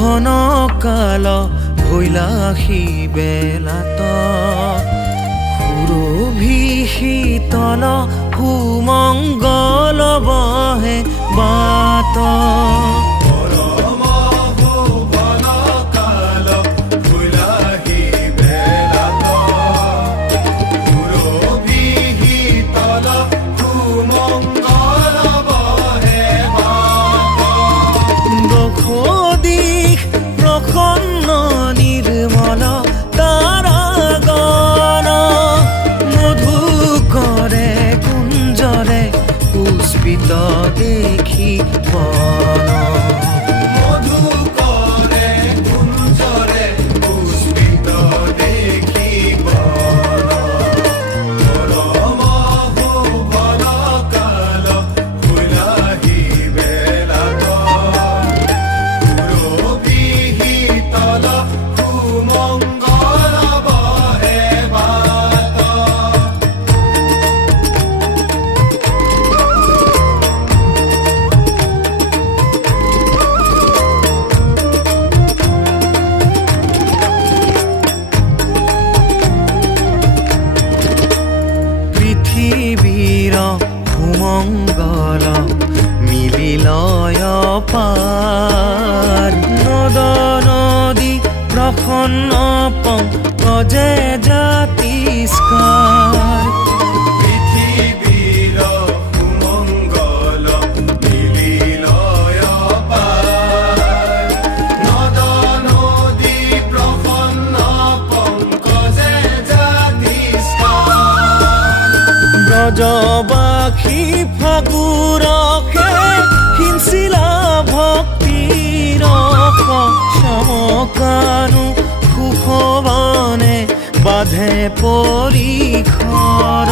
ঘন কাল ভৈলাসী বেলাত সুৰভি শীতল সুমংগল বহে বাত নির্মল তারাগণ মধু করে কুঞ্জরে পুষ্পিত দেখি বন মধু করে কুঞ্জরে পুষ্পিত দেখি পৃথিবীর সুমঙ্গল মিলিলয় পার নদ নদী প্রসন্ন পঙ্কজে জাতিস্কার পৃথিবীর সুমঙ্গল মিলিলয় পার নদ নদী প্রসন্ন পঙ্কজে জাতিস্কার ব্রজবাসী ফাগুরকে হিংসিলা ভক্তির সমকানু সুখবনে বাধে পৰিখৰ